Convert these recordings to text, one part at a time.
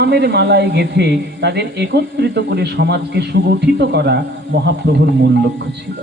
নামের মালায় গেঁথে তাদের একত্রিত করে সমাজকে সুগঠিত করা মহাপ্রভুর মূল লক্ষ্য ছিল।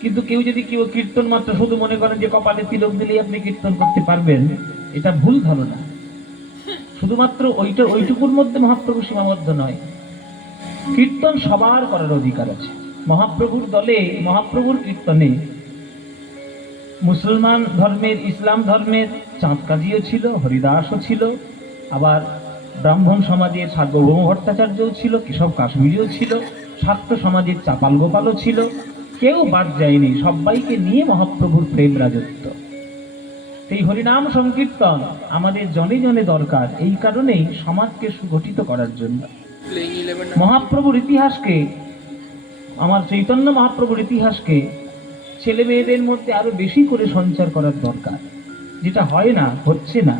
কিন্তু কেউ যদি কেউ কীর্তন মাত্র শুধু মনে করেন যে কপালে তিলক দিলেই আপনি কীর্তন করতে পারবেন, এটা ভুল ধারণা। শুধুমাত্র ওইটুকুর মধ্যে মহাপ্রভু সীমাবদ্ধ নয়। কীর্তন সবার করার অধিকার আছে। মহাপ্রভুর দলে, মহাপ্রভুর কীর্তনে মুসলমান ধর্মের, ইসলাম ধর্মের চাঁদ কাজীও ছিল, হরিদাসও ছিল, আবার ব্রাহ্মণ সমাজের সার্বভৌম ভট্টাচার্যও ছিল, কেশব কাশ্মীরিও ছিল, শাক্ত সমাজের চাপাল গোপালও ছিল। কেউ বাদ যায়নি, সবাইকে নিয়ে মহাপ্রভুর প্রেম রাজত্ব। এই হরিনাম সংকীর্তন আমাদের জনে জনে দরকার, এই কারণেই সমাজকে সুগঠিত করার জন্য। মহাপ্রভুর ইতিহাসকে, আমার চৈতন্য মহাপ্রভুর ইতিহাসকে ছেলে মেয়েদের মধ্যে আরো বেশি করে সঞ্চার করার দরকার, যেটা হয় না, হচ্ছে না।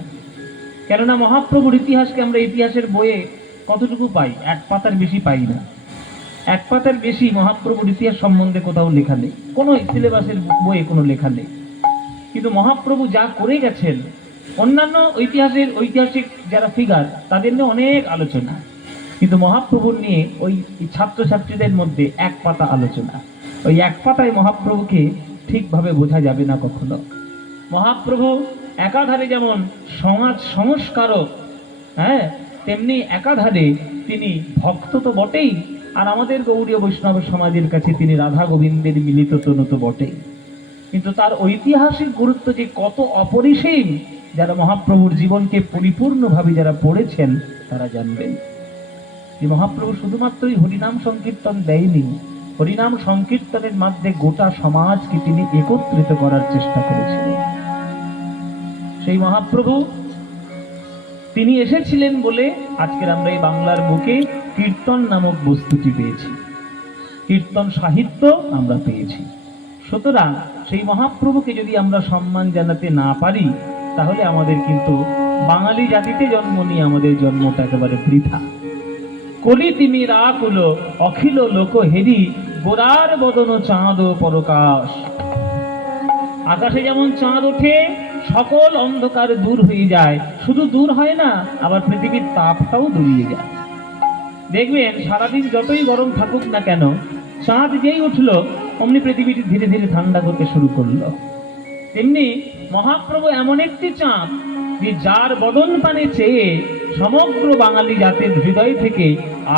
কেননা মহাপ্রভুর ইতিহাসকে আমরা ইতিহাসের বইয়ে কতটুকু পাই? এক পাতার বেশি পাই না। এক পাতার বেশি মহাপ্রভুর ইতিহাস সম্বন্ধে কোথাও লেখা নেই, কোনো সিলেবাসের বইয়ে কোনো লেখা নেই। কিন্তু মহাপ্রভু যা করে গেছেন, অন্যান্য ঐতিহাসিক যারা ফিগার, তাদের নিয়ে অনেক আলোচনা, কিন্তু মহাপ্রভুর নিয়ে ওই ছাত্রছাত্রীদের মধ্যে এক পাতা আলোচনা। ওই এক পাতায় মহাপ্রভুকে ঠিকভাবে বোঝা যাবে না কখনো। মহাপ্রভু একাধারে যেমন সমাজ সংস্কারক, হ্যাঁ, তেমনি একাধারে তিনি ভক্ত তো বটেই, আর আমাদের গৌড়ীয় বৈষ্ণব সমাজের কাছে তিনি রাধা গোবিন্দের মিলিত তনু তো বটেই। কিন্তু তার ঐতিহাসিক গুরুত্ব যে কত অপরিসীম, যারা মহাপ্রভুর জীবনকে পরিপূর্ণভাবে যারা পড়েছেন তারা জানবেন। যে মহাপ্রভু শুধুমাত্রই হরিনাম সংকীর্তন দেয়নি, হরিনাম সংকীর্তনের মাধ্যমে গোটা সমাজকে তিনি একত্রিত করার চেষ্টা করেছিলেন। সেই মহাপ্রভু তিনি এসেছিলেন বলে আজকের আমরা এই বাংলার বুকে কীর্তন নামক বস্তুটি পেয়েছি, কীর্তন সাহিত্য আমরা পেয়েছি। সুতরাং সেই মহাপ্রভুকে যদি আমরা সম্মান জানাতে না পারি, তাহলে আমাদের কিন্তু বাঙালি জাতিতে জন্ম নিয়ে আমাদের জন্মটা একেবারে বৃথা। কলি তিমির আকুল অখিল লোক হেরি, গোরার বদন চাঁদ পরকাশ। আকাশে যেমন চাঁদ ওঠে, সকল অন্ধকার দূর হয়ে যায়, শুধু দূর হয় না, আবার পৃথিবীর তাপটাও দূরিয়ে যায়। দেখবেন সারাদিন যতই গরম থাকুক না কেন, চাঁদ যেই উঠলো অমনি পৃথিবীটি ধীরে ধীরে ঠান্ডা করতে শুরু করলো। তেমনি মহাপ্রভু এমন একটি চাঁদ যে যার বদন পানে চেয়ে সমগ্র বাঙালি জাতির হৃদয় থেকে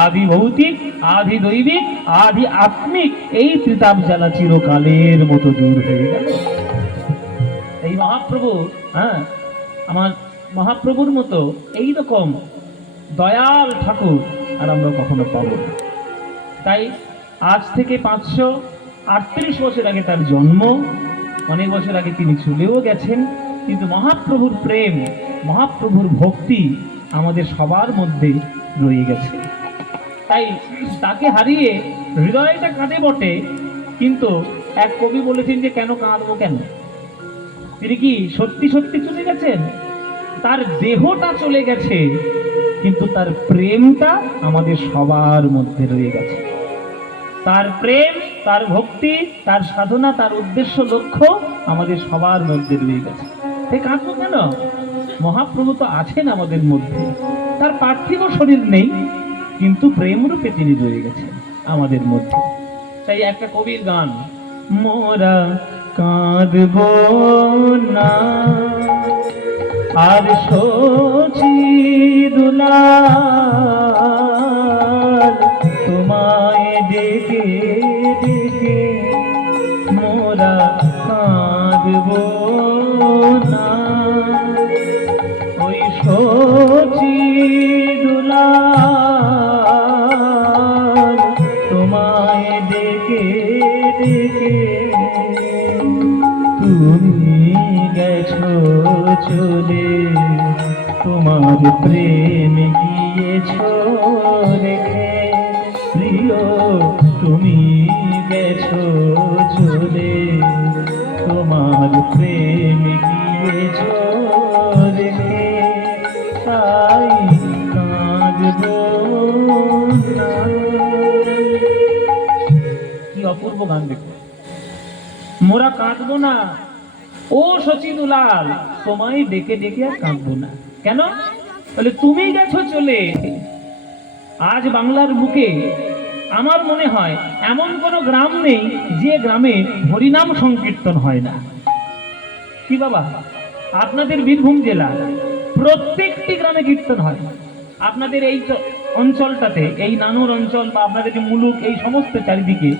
আদি ভৌতিক, আদি দৈবিক, আদি আত্মিক এই ত্রিতাপ জ্বালা চিরকালের মতো দূর হয়ে গেল। এই মহাপ্রভু, হ্যাঁ, আমার মহাপ্রভুর মতো এইরকম দয়াল ঠাকুর আর আমরা কখনো পাবো না। তাই আজ থেকে 538 বছর আগে তার জন্ম, অনেক বছর আগে তিনি চলেও গেছেন, কিন্তু মহাপ্রভুর প্রেম, মহাপ্রভুর ভক্তি আমাদের সবার মধ্যে রয়ে গেছে। তাই তাকে হারিয়ে হৃদয়টা কাঁদে বটে, কিন্তু এক কবি বলেছেন যে কেন কাঁদবো কেন? তিনি কি সত্যি সত্যি চলে গেছেন? তার দেহটা চলে গেছে, কিন্তু তার প্রেমটা আমাদের সবার মধ্যে রয়ে গেছে। তার প্রেম, তার ভক্তি, তার সাধনা, তার উদ্দেশ্য, লক্ষ্য আমাদের সবার মধ্যে রয়ে গেছে। তাই কাঁদবো কেন? মহাপ্রভু তো আছেন আমাদের মধ্যে, তার পার্থিব শরীর নেই, কিন্তু প্রেম রূপে তিনি রয়ে গেছেন আমাদের মধ্যে। তাই একটা কবির গান, মোরা কাঁদব না আর সচি দুলাল, তোমায় ডেকে ডেকে মোরা কাঁদব না, ওই সচি দুলাল তোমায় ডেকে ডেকে তুমি গেছো চলে, তোমার প্রেম গিয়েছো রেখে, প্রিয় তুমি গেছো চলে, তোমার প্রেম গিয়েছো রেখে, তাই কাঁদবো না। কি অপূর্ব গান দেখো, মোরা কাঁদবো না ও সচিদুলাল, তোমায় ডেকে ডেকে আর কাঁদবো না। কেন? বলে তুমি গেছো চলে। আজ বাংলার বুকে আমার মনে হয় এমন কোনো গ্রাম নেই যে গ্রামে হরিনাম সংকীর্তন হয় না। কি বাবা, আপনাদের বীরভূম জেলা প্রত্যেকটি গ্রামে কীর্তন হয়। আপনাদের এই অঞ্চলটাতে, এই নানুর অঞ্চল বা আপনাদের যে মুলুক, এই সমস্ত চারিদিকে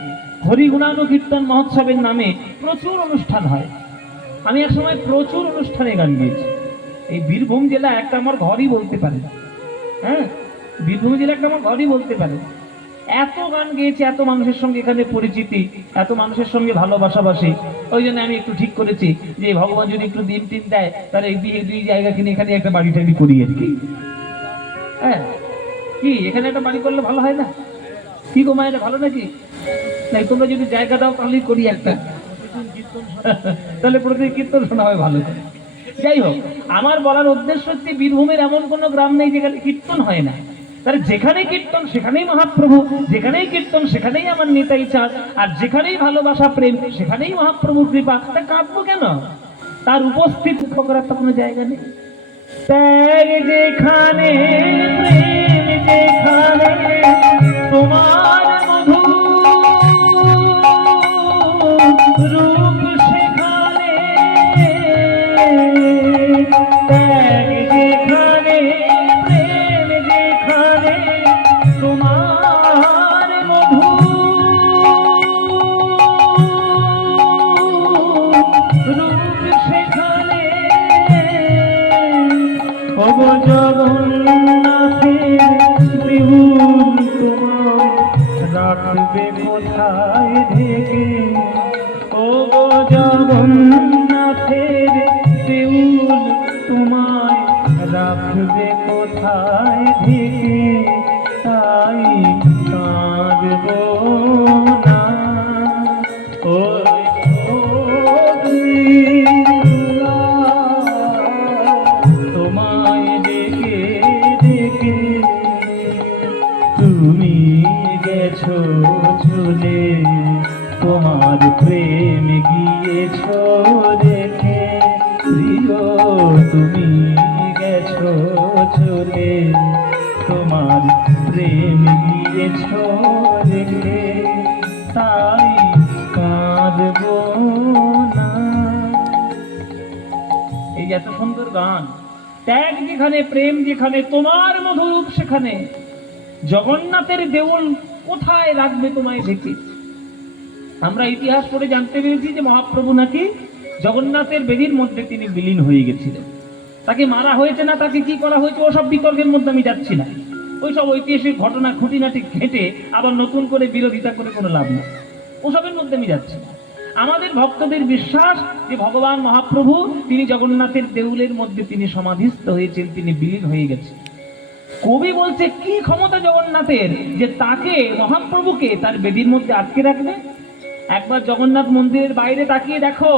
হরিগুণানুকীর্তন মহোৎসবের নামে প্রচুর অনুষ্ঠান হয়। আমি এক সময় প্রচুর অনুষ্ঠানে গান গেয়েছি। এই বীরভূম জেলা একটা আমার ঘরই বলতে পারে। হ্যাঁ, বীরভূম জেলা একটা আমার ঘরই বলতে পারে। এত গান গেয়েছি, এত মানুষের সঙ্গে এখানে পরিচিতি, এত মানুষের সঙ্গে ভালোবাসাবাসি। ওই জন্য আমি একটু ঠিক করেছি যে ভগবান যদি একটু দিন টিন দেয় তাহলে এই দুই জায়গা কিনে এখানে একটা বাড়ি টাড়ি করি আর কি। হ্যাঁ, কি এখানে একটা বাড়ি করলে ভালো হয় না? কি গো মায়েরা, ভালো নাকি? না, তোমরা যদি জায়গা দাও তাহলেই করি একটা, তাহলে প্রতিদিন কীর্তন শোনা হয় ভালো করে। যাই হোক, আমার বলার উদ্দেশ্য হচ্ছে বীরভূমের এমন কোনো গ্রাম নেই যেখানে কীর্তন হয় না। তাহলে যেখানে কীর্তন সেখানেই মহাপ্রভু, যেখানেই কীর্তন সেখানেই আমার নিতাই চাঁদ, আর যেখানেই ভালোবাসা প্রেম সেখানেই মহাপ্রভুর কৃপা। তা কাঁদবো কেন? তার উপস্থিত দুঃখ করার তো কোনো জায়গা নেই। ত্যাগ যেখানে, প্রেম যেখানে, তোমার মধু রূপ সেখানে, ত্যাগ যেখানে, প্রেম যেখানে, তোমার মধু রূপ সেখানে, ওগো জগন্নাথের বিহুল তোমার রাখবে কোথায় ঢেকে, ওগো জগন্নাথের বিহুল তোমায় রাখবে কোথায় ঢেকে, তাই কাঁদবো না ওই তোমায় ডেকে ডেকে। তুমি গেছো চলে, তোমার প্রেম গিয়েছো রেখে, প্রিয় তুমি গেছো চলে, তোমার প্রেম গিয়েছো রেখে, তাই কাঁদবো না। এই এত সুন্দর গান। ত্যাগ যেখানে, প্রেম যেখানে, তোমার মধুরূপ সেখানে, জগন্নাথের দেউল কোথায় রাখবে তোমায় ঢেকে। আমরা ইতিহাস পড়ে জানতে পেরেছি যে মহাপ্রভু নাকি জগন্নাথের বেদির মধ্যে তিনি বিলীন হয়ে গেছিলেন। তাকে মারা হয়েছে না তাকে কি করা হয়েছে ওসব বিতর্কের মধ্যে আমি যাচ্ছি না। ওইসব ঐতিহাসিক ঘটনা খুঁটিনাটি ঘেঁটে আবার নতুন করে বিরোধিতা করে কোনো লাভ নেই, ওসবের মধ্যে আমি যাচ্ছি না। আমাদের ভক্তদের বিশ্বাস যে ভগবান মহাপ্রভু তিনি জগন্নাথের দেউলের মধ্যে তিনি সমাধিস্থ হয়েছেন, তিনি বিলীন হয়ে গেছেন। কবি বলছে কি ক্ষমতা জগন্নাথের যে তাকে, মহাপ্রভুকে তার বেদির মধ্যে আটকে রাখবে। একবার জগন্নাথ মন্দিরের বাইরে তাকিয়ে দেখো,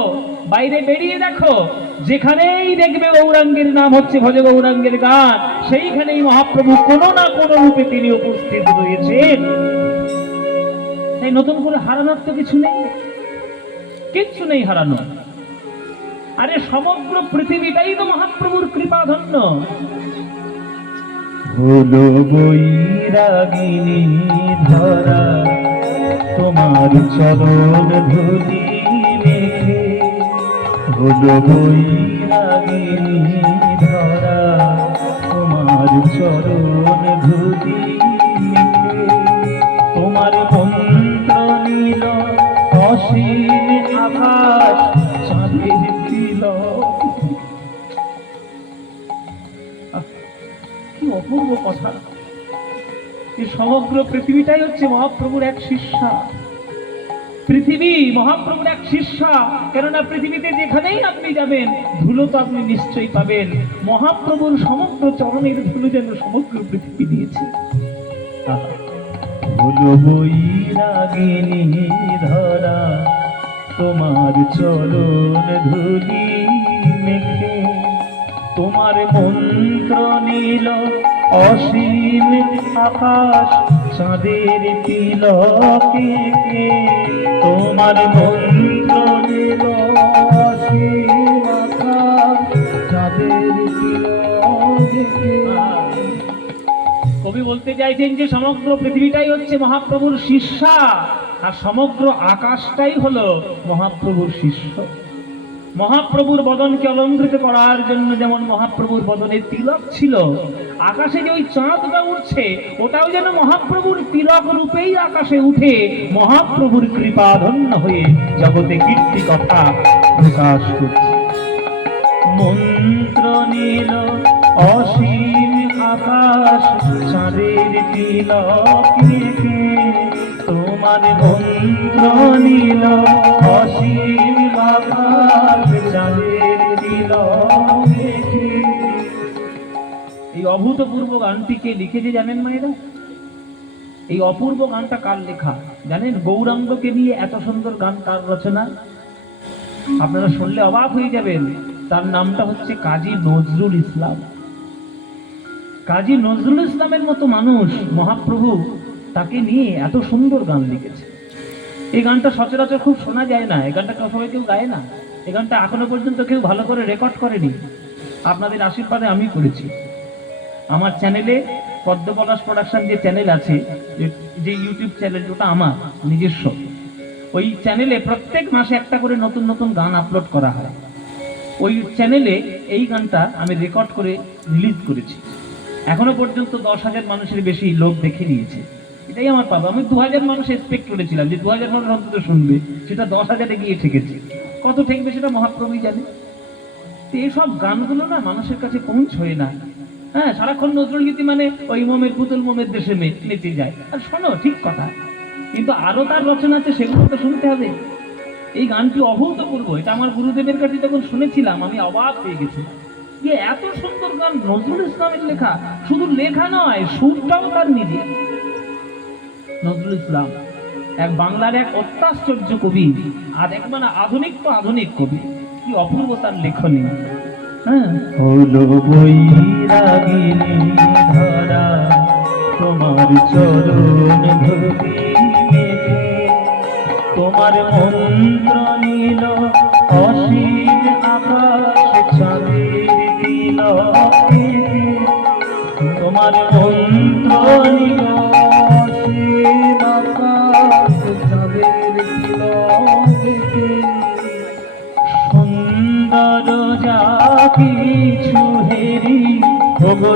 বাইরে বেরিয়ে দেখো, যেখানেই দেখবে গৌরাঙ্গের নাম হচ্ছে, ভজ গৌরাঙ্গের গান, সেইখানেই মহাপ্রভু কোনো না কোনো রূপে তিনি উপস্থিত রয়েছেন। তাই নতুন করে হারানোর তো কিছু নেই, কিচ্ছু নেই হারানো। আরে সমগ্র পৃথিবীটাই তো মহাপ্রভুর কৃপাধন্য। হলো বৈরাগিনী ধরা, তোমার চরণ ধুলি মেখে, হলো বৈরাগিনী ধরা, তোমার চরণ ধুলি মেখে, তোমার মন্ত্র নীল অসীম আকাশ চাঁদের তিলক। কি অপূর্ব কথা! এই সমগ্র পৃথিবীটাই হচ্ছে মহাপ্রভুর এক শিষ্যা। পৃথিবী মহাপ্রভুর এক শিষ্যা, কেননা পৃথিবীতে যেখানেই আপনি যাবেন ধুলো তো আপনি নিশ্চয়ই পাবেন। মহাপ্রভুর সমগ্র চরণের ধুলো যেন সমগ্র পৃথিবী দিয়েছে। হলো বৈরাগিনী ধরা, তোমার চরণ ধুলি মেখে, তোমার মন্ত্র নীল অসীম আকাশ চাঁদের তিলকে, তোমার মন্ত্র নীল অসীম আকাশ চাঁদের তিলকে। কবি বলতে চাইছেন যে সমগ্র পৃথিবীটাই হচ্ছে মহাপ্রভুর শিষ্যা, আর সমগ্র আকাশটাই হলো মহাপ্রভুর শিষ্য। মহাপ্রভুর বদনকে অলঙ্কৃত করার জন্য যেমন মহাপ্রভুর বদনে তিলক ছিল, আকাশে যে ওই চাঁদটা উঠছে ওটাও যেন মহাপ্রভুর তিলক রূপেই আকাশে উঠে মহাপ্রভুর কৃপাধন্য হয়ে জগতে কীর্তি কথা প্রকাশ করছে। মন্ত্র নীল অসীম আকাশ চাঁদের তিলক রেখে, তোমার মন্ত্র নীল অসীম আকাশ চাঁদের তিলক রেখে। এই অভূতপূর্ব গানটিকে লিখেছে জানেন মায়েরা? এই অপূর্ব গানটা কার লেখা জানেন? গৌরাঙ্গকে নিয়ে এত সুন্দর গান কার রচনা? আপনারা শুনলে অবাক হয়ে যাবেন। তার নামটা হচ্ছে কাজী নজরুল ইসলাম। কাজী নজরুল ইসলামের মতো মানুষ, মহাপ্রভু তাকে নিয়ে এত সুন্দর গান লিখেছে। এই গানটা সচরাচর খুব শোনা যায় না, এই গানটা সবাই কেউ গায় না, এই গানটা এখনো পর্যন্ত কেউ ভালো করে রেকর্ড করেনি। আপনাদের আশীর্বাদে আমি করেছি। আমার চ্যানেলে পদ্মপলাশ প্রোডাকশন যে চ্যানেল আছে, যে ইউটিউব চ্যানেল, ওটা আমার নিজস্ব, ওই চ্যানেলে প্রত্যেক মাসে একটা করে নতুন নতুন গান আপলোড করা হয়। ওই চ্যানেলে এই গানটা আমি রেকর্ড করে রিলিজ করেছি। এখনো পর্যন্ত 10,000 মানুষের বেশি লোক দেখে নিয়েছে। এটাই আমার পাবো। আমি 2000 মানুষ এক্সপেক্ট করেছিলাম যে 2000 মানুষ অন্তত শুনবে, সেটা 10,000-এ গিয়ে ঠেকেছে। কত ঠেকবে সেটা মহাপ্রভুই জানে। তো এইসব গানগুলো না মানুষের কাছে পৌঁছয় না। হ্যাঁ, সারাক্ষণ নজরুল গীতি মানে ওই মোমের পুতুল মোমের দেশে নেচে যায়। আর শোনো, ঠিক কথা, কিন্তু আরো তার রচনা আছে, সেগুলো তো শুনতে হবে। এই গানটি অভূতপূর্ব। এটা আমার গুরুদেবের কাছে যখন শুনেছিলাম আমি অবাক হয়ে গেছি যে এত সুন্দর গান নজরুল ইসলামের লেখা। শুধু লেখা নয়, সুরটাও তার নিজে। নজরুল ইসলাম এক বাংলার এক অত্যাশ্চর্য কবি, আর এক মানে আধুনিক তো আধুনিক কবি। কি অপূর্ব তার লেখনী। হ্যাঁ, হলো বৈরাগিনী ধরা তোমার চরণ ধরি মেঘে, তোমার মন্ত্র নীল অসীম আকাশ চাঁদের তিলকে, তোমার মন্ত্র নীল অসীম আকাশ চাঁদের তিলকে। সুন্দর যা কিছু হেরি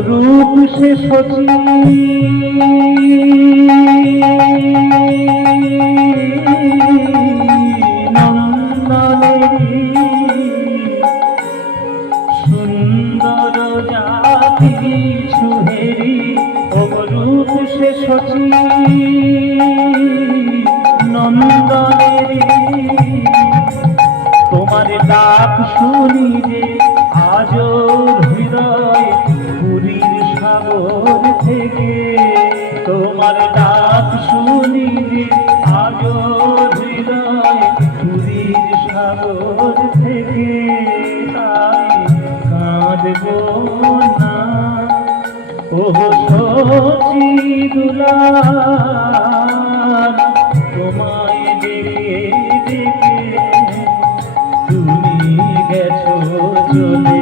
রূপ সে সচি, সুন্দর যা কিছু হেরি রূপ সে সচি নন্দনেরি। তোমার ডাক শুনি যে আজ হৃদয় পুরীর সাগর থেকে, তোমার ডাক শুনি যে আজ হৃদয় পুরীর সাগর থেকে। তাই কাঁদব না ও সচি দুলার, তোমায় ডেকে ডেকে তুমি গেছো চলে,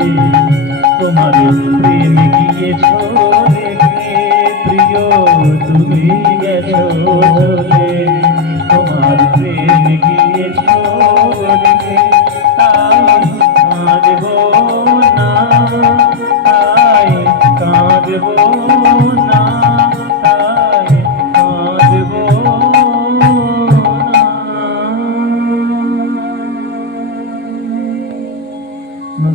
তোমার প্রেম গিয়েছো রেখে প্রিয়, তুমি গেছো চলে, তোমার প্রেম গিয়েছো রেখে। তাই কাঁদব না, তাই কাঁদব না, তাই কাঁদব না।